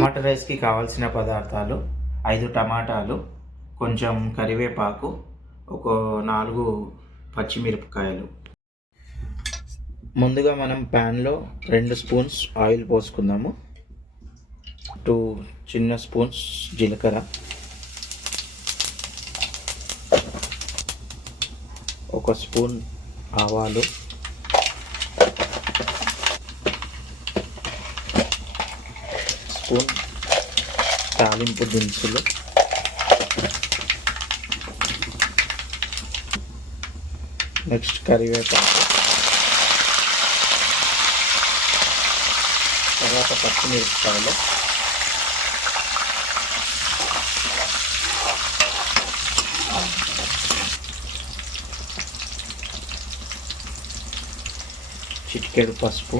టమాటా రైస్కి కావాల్సిన పదార్థాలు 5 టమాటాలు, కొంచెం కరివేపాకు, ఒక 4 పచ్చిమిరపకాయలు. ముందుగా మనం ప్యాన్లో 2 స్పూన్స్ ఆయిల్ పోసుకుందాము. 2 చిన్న స్పూన్స్ జీలకర్ర, ఒక స్పూన్ ఆవాలు, స్పూన్ తాలింపు దినుసులు, నెక్స్ట్ కరివేపాకు, తర్వాత పచ్చిమిరపకాయలు, చిటికెడు పసుపు,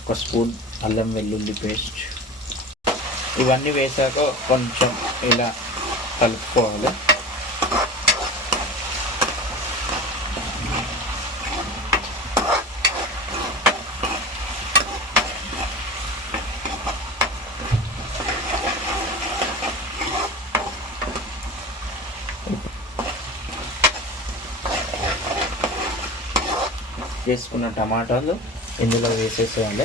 ఒక స్పూన్ అల్లం వెల్లుల్లి పేస్ట్. ఇవన్నీ వేసాక కొంచెం ఇలా కలుపుకోవాలి. చేసుకున్న టమాటాలు ఇందులో వేసేసేయాలి.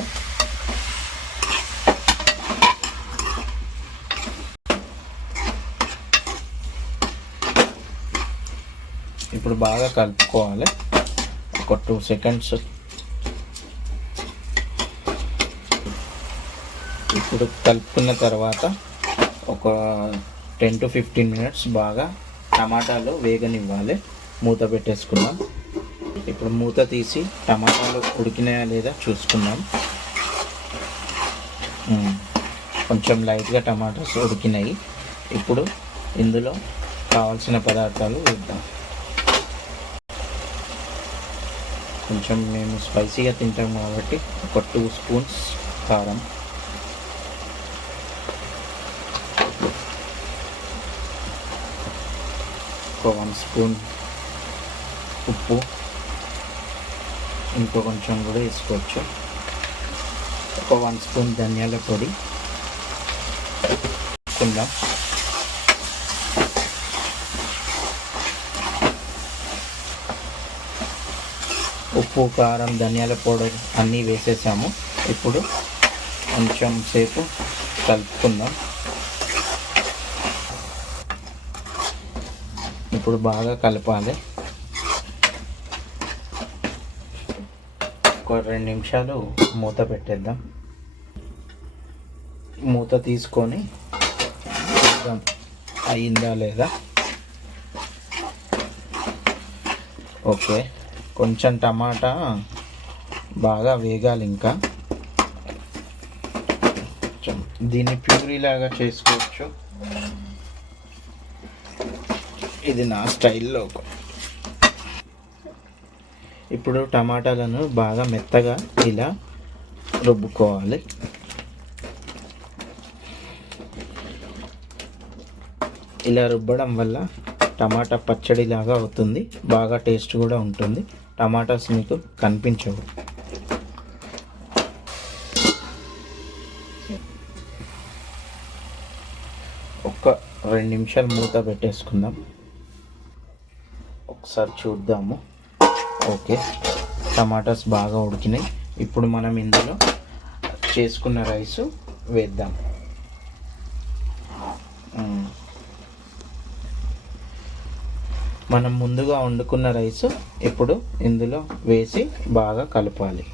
ఇప్పుడు బాగా కలుపుకోవాలి ఒక 2 సెకండ్స్. ఇప్పుడు కలుపుకున్న తర్వాత ఒక 10 to 15 మినిట్స్ బాగా టమాటాలు వేగనివ్వాలి. మూత పెట్టేసుకుందాం. ఇప్పుడు మూత తీసి టమాటాలు ఉడికినాయా లేదా చూసుకుందాం. కొంచెం లైట్గా టమాటాస్ ఉడికినాయి. ఇప్పుడు ఇందులో కావాల్సిన పదార్థాలు వేద్దాం. కొంచెం మేము స్పైసీగా తింటాం కాబట్టి ఒక 2 స్పూన్స్ కారం, ఒక 1 స్పూన్ ఉప్పు, ఇంకో కొంచెం కూడా వేసుకోవచ్చు. ఒక 1 స్పూన్ ధనియాల పొడి వేసుకుందాం. ఉప్పు, కారం, ధనియాల పౌడర్ అన్నీ వేసేసాము. ఇప్పుడు కొంచెం సేపు కలుపుకుందాం. ఇప్పుడు బాగా కలపాలి. ఒక 2 నిమిషాలు మూత పెట్టేద్దాం. మూత తీసుకొని చూద్దాం అయిందా లేదా. ఓకే, కొంచెం టమాటా బాగా వేగాలి. ఇంకా దీన్ని ప్యూరీ లాగా చేసుకోవచ్చు. ఇది నా స్టైల్లో. ఇప్పుడు టమాటాలను బాగా మెత్తగా ఇలా రుబ్బుకోవాలి. ఇలా రుబ్బడం వల్ల టమాటా పచ్చడి లాగా అవుతుంది. బాగా టేస్ట్ కూడా ఉంటుంది. టమాటాస్ మీకు కనిపించవు. ఒక 2 నిమిషాలు మూత పెట్టేసుకుందాం. ఒకసారి చూద్దాము. ఓకే, టమాటాస్ బాగా ఉడికినాయి. ఇప్పుడు మనం ఇందులో చేసుకున్న రైసు వేద్దాం. మనం ముందుగా వండుకున్న రైసు ఇప్పుడు ఇందులో వేసి బాగా కలపాలి.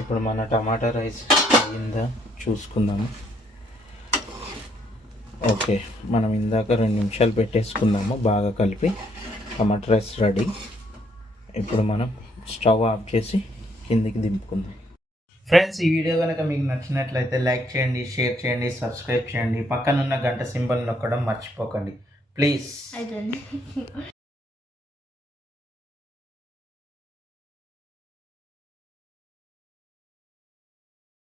ఇప్పుడు మన టమాటా రైస్ అయిందా చూసుకుందాము. ఓకే, మనం ఇందాక 2 నిమిషాలు పెట్టేసుకుందాము. బాగా కలిపి టమాటా రైస్ రెడీ. ఇప్పుడు మనం స్టవ్ ఆఫ్ చేసి కిందికి దింపుకుందాం. ఫ్రెండ్స్, ఈ వీడియో కనుక మీకు నచ్చినట్లయితే లైక్ చేయండి, షేర్ చేయండి, సబ్స్క్రైబ్ చేయండి. పక్కనున్న గంట సింబల్ నొక్కడం మర్చిపోకండి ప్లీజ్.